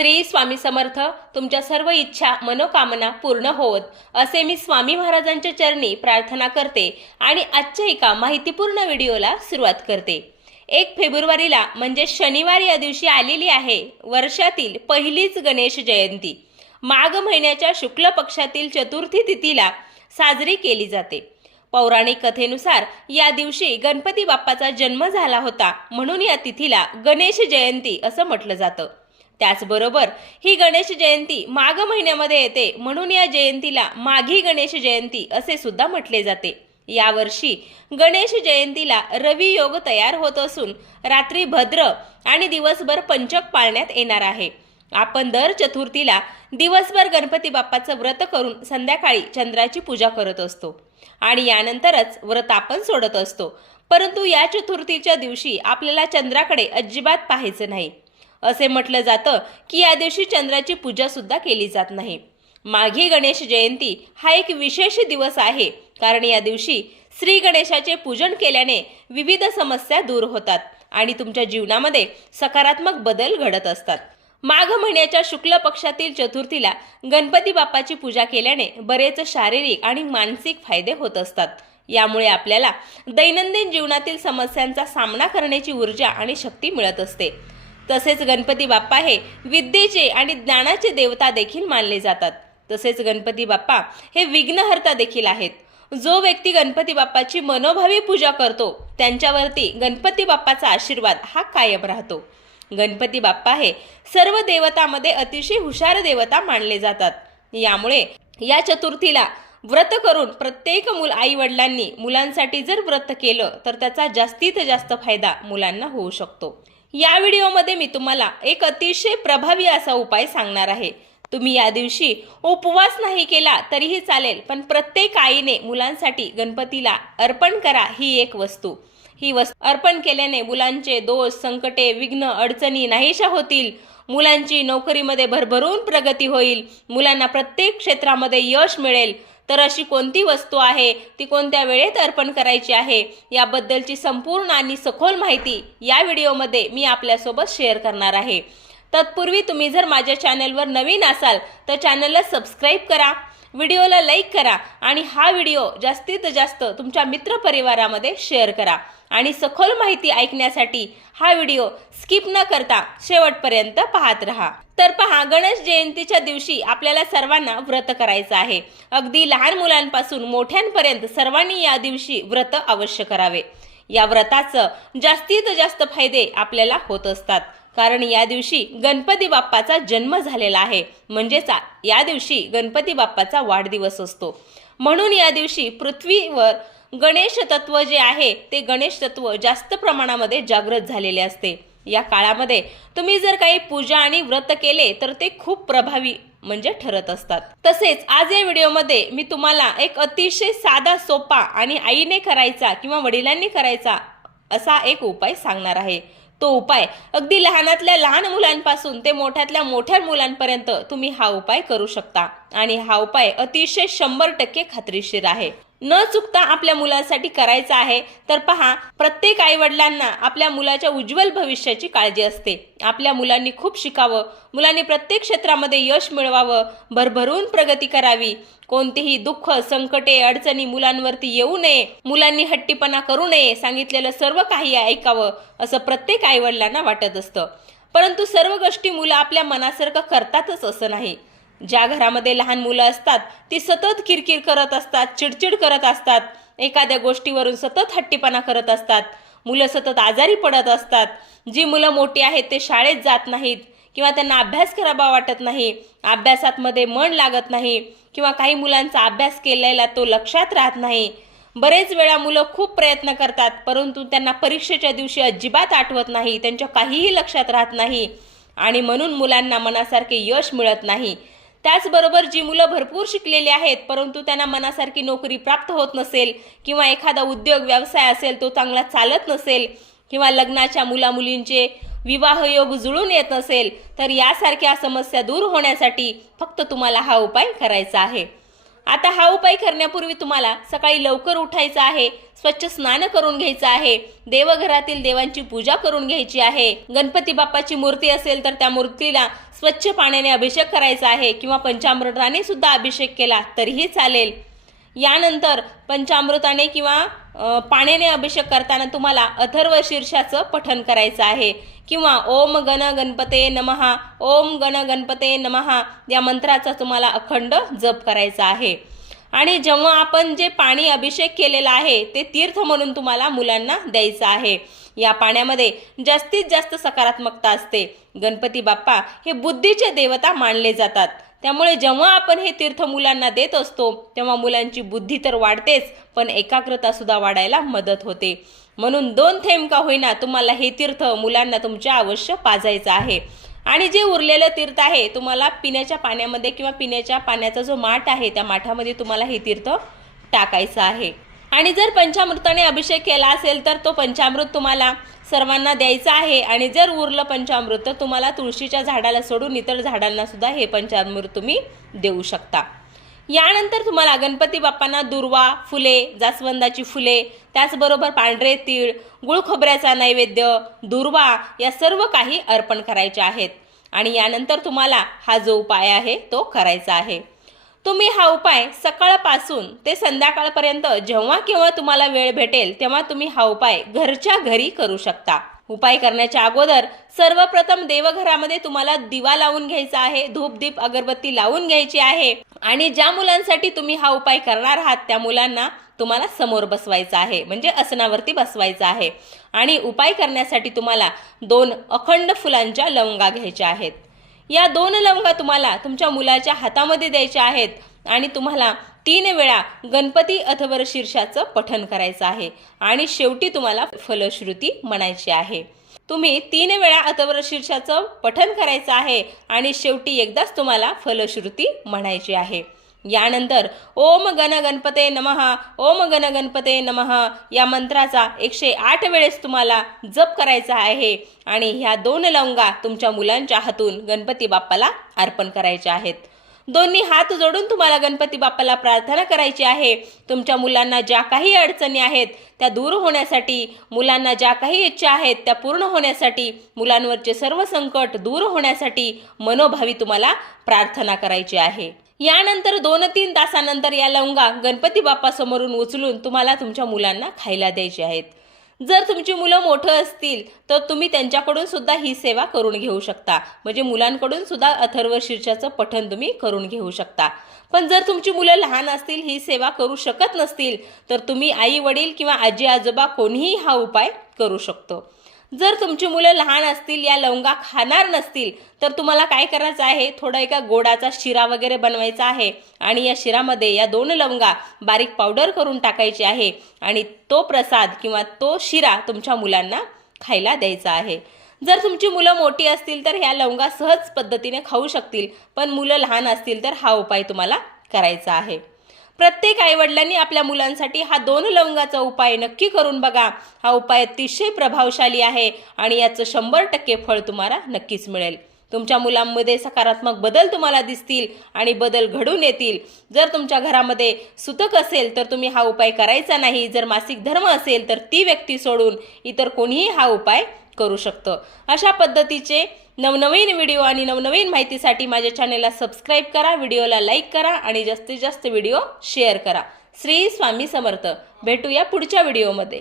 श्री स्वामी समर्थ. तुमच्या सर्व इच्छा मनोकामना पूर्ण होवत असे मी स्वामी महाराजांच्या चरणी प्रार्थना करते आणि आजच्या एका माहितीपूर्ण व्हिडिओला सुरुवात करते. 1 फेब्रुवारीला म्हणजे शनिवार या दिवशी आलेली आहे वर्षातील पहिलीच गणेश जयंती. माघ महिन्याच्या शुक्ल पक्षातील चतुर्थी तिथीला साजरी केली जाते. पौराणिक कथेनुसार या दिवशी गणपती बाप्पाचा जन्म झाला होता, म्हणून या तिथीला गणेश जयंती असं म्हटलं जातं. त्याचबरोबर ही गणेश जयंती माघ महिन्यामध्ये येते, म्हणून या जयंतीला माघी गणेश जयंती असे सुद्धा म्हटले जाते. यावर्षी गणेश जयंतीला रवी योग तयार होत असून रात्री भद्र आणि दिवसभर पंचक पाळण्यात येणार आहे. आपण दर चतुर्थीला दिवसभर गणपती बाप्पाचं व्रत करून संध्याकाळी चंद्राची पूजा करत असतो आणि यानंतरच व्रत आपण सोडत असतो. परंतु या चतुर्थीच्या दिवशी आपल्याला चंद्राकडे अजिबात पाहायचं नाही. असे म्हटलं जातं की या दिवशी चंद्राची पूजा सुद्धा केली जात नाही. माघी गणेश जयंती हा एक विशेष दिवस आहे, कारण या दिवशी श्री गणेशाचे पूजन केल्याने विविध समस्या दूर होतात आणि तुमच्या जीवनामध्ये सकारात्मक बदल घडत असतात. माघ महिन्याच्या शुक्ल पक्षातील चतुर्थीला गणपती बाप्पाची पूजा केल्याने बरेच शारीरिक आणि मानसिक फायदे होत असतात. यामुळे आपल्याला दैनंदिन जीवनातील समस्यांचा सामना करण्याची ऊर्जा आणि शक्ती मिळत असते. तसेच गणपती बाप्पा हे विद्येचे आणि ज्ञानाचे देवता देखील मानले जातात. तसेच गणपती बाप्पा हे विघ्नहर्ता देखील आहेत. जो व्यक्ती गणपती बाप्पाची मनोभावी पूजा करतो त्यांच्यावरती गणपती बाप्पाचा आशीर्वाद हा कायम राहतो. गणपती बाप्पा हे सर्व देवतांमध्ये अतिशय हुशार देवता मानले जातात. यामुळे या चतुर्थीला व्रत करून प्रत्येक आई वडिलांनी मुलांसाठी जर व्रत केलं तर त्याचा जास्तीत जास्त फायदा मुलांना होऊ शकतो. या व्हिडिओमध्ये मी तुम्हाला एक अतिशय प्रभावी असा उपाय सांगणार आहे. तुम्ही या दिवशी उपवास नाही केला तरीही चालेल, पण प्रत्येक आईने मुलांसाठी गणपतीला अर्पण करा ही एक वस्तू. ही वस्तू अर्पण केल्याने मुलांचे दोष, संकटे, विघ्न, अडचणी नाहीशा होतील. मुलांची नोकरीमध्ये भरभरून प्रगती होईल. मुलांना प्रत्येक क्षेत्रामध्ये यश मिळेल. तर अशी कोणती वस्तू आहे, ती कोणत्या वेळेत अर्पण करायची आहे, याबद्दलची संपूर्ण आणि सखोल माहिती या व्हिडिओमध्ये मी आपल्यासोबत शेअर करणार आहे. तत्पूर्वी तुम्ही जर माझ्या चॅनलवर नवीन असाल तर चॅनलला सबस्क्राईब करा, व्हिडिओला लाईक करा आणि हा व्हिडिओ जास्तीत जास्त तुमच्या मित्रपरिवारामध्ये शेअर करा. आणि सखोल माहिती ऐकण्यासाठी हा व्हिडिओ स्किप न करता शेवटपर्यंत पाहत रहा. तर पहा, गणेश जयंतीच्या दिवशी आपल्याला सर्वांना व्रत करायचं आहे. अगदी लहान मुलांपासून मोठ्यांपर्यंत सर्वांनी या दिवशी व्रत अवश्य करावे. या व्रताचं जास्तीत जास्त फायदे आपल्याला होत असतात, कारण या दिवशी गणपती बाप्पाचा जन्म झालेला आहे. म्हणजेच या दिवशी गणपती बाप्पाचा वाढदिवस असतो. म्हणून या दिवशी पृथ्वीवर गणेश तत्व जे आहे ते गणेश तत्व जास्त प्रमाणामध्ये जागृत झालेले असते. या काळामध्ये तुम्ही जर काही पूजा आणि व्रत केले तर ते खूप प्रभावी म्हणजे ठरत असतात. तसेच आज या व्हिडिओमध्ये मी तुम्हाला एक अतिशय साधा, सोपा आणि आईने करायचा किंवा वडिलांनी करायचा असा एक उपाय सांगणार आहे. तो उपाय अगदी लहानातल्या लहान मुलांपासून ते मोठ्यातल्या मोठ्या मुलांपर्यंत तुम्ही हा उपाय करू शकता आणि हा उपाय अतिशय 100% खात्रीशीर आहे. न चुकता आपल्या मुलासाठी करायचा आहे. तर पहा, प्रत्येक आई वडिलांना आपल्या मुलाच्या उज्ज्वल भविष्याची काळजी असते. आपल्या मुलांनी खूप शिकावं, मुलांनी प्रत्येक क्षेत्रामध्ये यश मिळवावं, भरभरून प्रगती करावी. कोणतेही दुःख, संकटे, अडचणी मुलांवरती येऊ नये, मुलांनी हट्टीपणा करू नये, सांगितलेलं सर्व काही ऐकावं असं प्रत्येक आई वडिलांना वाटत असतं. परंतु सर्व गोष्टी मुलं आपल्या मनासारखं करतातच असं नाही. ज्या घरामध्ये लहान मुलं असतात ती सतत किरकिर करत असतात, चिडचिड करत असतात, एखाद्या गोष्टीवरून सतत हट्टीपणा करत असतात. मुलं सतत आजारी पडत असतात. जी मुलं मोठी आहेत ते शाळेत जात नाहीत किंवा त्यांना अभ्यास करावा वाटत नाही, अभ्यासात मध्ये मन लागत नाही किंवा काही मुलांचा अभ्यास केलेला तो लक्षात राहत नाही. बरेच वेळा मुलं खूप प्रयत्न करतात, परंतु त्यांना परीक्षेच्या दिवशी अजिबात आठवत नाही, त्यांच्या काहीही लक्षात राहत नाही आणि म्हणून मुलांना मनासारखे यश मिळत नाही. त्याचबरोबर जी मुलं भरपूर शिकलेली आहेत परंतु त्यांना मनासारखी नोकरी प्राप्त होत नसेल किंवा एखादा उद्योग व्यवसाय असेल तो चांगला चालत नसेल किंवा लग्नाच्या मुलामुलींचे विवाह योग जुळून येत नसेल, तर यासारख्या समस्या दूर होण्यासाठी फक्त तुम्हाला हा उपाय करायचा आहे. आता हा उपाय करण्यापूर्वी तुम्हाला सकाळी लवकर उठायचं आहे, स्वच्छ स्नान करून घ्यायचं आहे, देवघरातील देवांची पूजा करून घ्यायची आहे, गणपती बाप्पाची मूर्ती असेल तर त्या मूर्तीला स्वच्छ पाण्याने अभिषेक करायचा आहे किंवा पंचामृताने सुद्धा अभिषेक केला तरीही चालेल। यानंतर पंचामृताने किंवा पाण्याने अभिषेक करताना तुम्हाला अथर्व शीर्षाचं पठण करायचं आहे किंवा ओम गण गणपते नमः, ओम गण गणपते नमः या मंत्राचा तुम्हाला अखंड जप करायचा आहे। आणि जेव्हा आपण जे पाणी अभिषेक केलेला आहे ते तीर्थ म्हणून तुम्हाला मुलांना द्यायचं आहे। या पाण्यामध्ये जास्तीत जास्त सकारात्मकता असते। गणपती बाप्पा हे बुद्धीचे देवता मानले जातात, त्यामुळे जेव्हा आपण हे तीर्थ मुलांना देत असतो तेव्हा मुलांची बुद्धी तर वाढतेच, पण एकाग्रता सुद्धा वाढायला मदत होते। म्हणून 2 थेंब का होईना तुम्हाला हे तीर्थ मुलांना तुमच्या अवश्य पाजायचं आहे। आणि जे उरलेलं तीर्थ आहे तुम्हाला पिण्याच्या पाण्यामध्ये किंवा पिण्याच्या पाण्याचा जो माठ आहे त्या माठामध्ये तुम्हाला हे तीर्थ टाकायचं आहे। आणि जर पंचामृताने अभिषेक केला असेल तर तो पंचामृत तुम्हाला सर्वांना द्यायचा आहे। आणि जर उरलं पंचामृत तर तुम्हाला तुळशीच्या झाडाला सोडून इतर झाडांना सुद्धा हे पंचामृत तुम्ही देऊ शकता। यानंतर तुम्हाला गणपती बाप्पांना दुर्वा, फुले, जास्वंदाची फुले, त्याचबरोबर पांढरे तीळ, गुळ खोबऱ्याचा नैवेद्य, दुर्वा या सर्व काही अर्पण करायचे आहेत। आणि यानंतर तुम्हाला हा जो उपाय आहे तो करायचा आहे। तुम्ही हा उपाय सकाळपासून ते संध्याकाळपर्यंत जेव्हा केव्हा तुम्हाला वेळ भेटेल तेव्हा तुम्ही हा उपाय घरच्या घरी करू शकता। उपाय करण्याच्या अगोदर सर्वप्रथम देवघरामध्ये तुम्हाला दिवा लावून घ्यायचा आहे, धूप दीप अगरबत्ती लावून घ्यायची आहे। आणि ज्या मुलांसाठी तुम्ही हा उपाय करणार आहात त्या मुलांना तुम्हाला समोर बसवायचं आहे, म्हणजे आसनावरती बसवायचं आहे। आणि उपाय करण्यासाठी तुम्हाला 2 अखंड फुलांच्या लवंगा घ्यायच्या आहेत। या 2 लवंगा तुम्हाला तुमच्या मुलाच्या हातामध्ये द्यायच्या आहेत आणि तुम्हाला 3 वेळा गणपती अथर्व शीर्षाचं पठण करायचं आहे आणि शेवटी तुम्हाला फलश्रुती म्हणायची आहे। तुम्ही 3 वेळा अथर्व शीर्षाचं पठण करायचं आहे आणि शेवटी एकदाच तुम्हाला फलश्रुती म्हणायची आहे। यानंतर ओम गण गणपते नमः, ओम गण गणपते नमः या मंत्राचा 108 वेळेस तुम्हाला जप करायचा आहे। आणि ह्या 2 लवंगा तुमच्या मुलांच्या हातून गणपती बाप्पाला अर्पण करायच्या आहेत। दोन्ही हात जोडून तुम्हाला गणपती बाप्पाला प्रार्थना करायची आहे। तुमच्या मुलांना ज्या काही अडचणी आहेत त्या दूर होण्यासाठी, मुलांना ज्या काही इच्छा आहेत त्या पूर्ण होण्यासाठी, मुलांवरचे सर्व संकट दूर होण्यासाठी मनोभावी तुम्हाला प्रार्थना करायची आहे। यानंतर 2-3 तासानंतर या लवंगा गणपती बाप्पा समोरून उचलून तुम्हाला तुमच्या मुलांना खायला द्यायचे आहेत। जर तुमची मुलं मोठं असतील तर तुम्ही त्यांच्याकडून सुद्धा ही सेवा करून घेऊ शकता, म्हणजे मुलांकडून सुद्धा अथर्व शीर्षाचं पठण तुम्ही करून घेऊ शकता। पण जर तुमची मुलं लहान असतील, ही सेवा करू शकत नसतील तर तुम्ही आई वडील किंवा आजी आजोबा कोणीही हा उपाय करू शकतो। जर तुमची मुलं लहान असतील, या लवंगा खाणार नसतील तर तुम्हाला काय करायचं आहे, थोडा एका गोडाचा शिरा वगैरे बनवायचा आहे आणि या शिरामध्ये या 2 लवंगा बारीक पावडर करून टाकायची आहे आणि तो प्रसाद किंवा तो शिरा तुमच्या मुलांना खायला द्यायचा आहे। जर तुमची मुलं मोठी असतील तर ह्या लवंगा सहज पद्धतीने खाऊ शकतील, पण मुलं लहान असतील तर हा उपाय तुम्हाला करायचा आहे। प्रत्येक आईवडिलांनी आपल्या मुलांसाठी हा 2 लवंगाचा उपाय नक्की करून बघा। हा उपाय अतिशय प्रभावशाली आहे आणि याचं 100% फळ तुम्हाला नक्कीच मिळेल। तुमच्या मुलांमध्ये सकारात्मक बदल तुम्हाला दिसतील आणि बदल घडून येतील। जर तुमच्या घरामध्ये सुतक असेल तर तुम्ही हा उपाय करायचा नाही। जर मासिक धर्म असेल तर ती व्यक्ती सोडून इतर कोणीही हा उपाय करू शकतो। अशा पद्धतीचे नवनवीन व्हिडिओ आणि नवनवीन माहितीसाठी माझ्या चॅनलला सबस्क्राईब करा, व्हिडिओला लाईक करा आणि जास्तीत जास्त व्हिडिओ शेअर करा। श्री स्वामी समर्थ। भेटूया पुढच्या व्हिडिओमध्ये।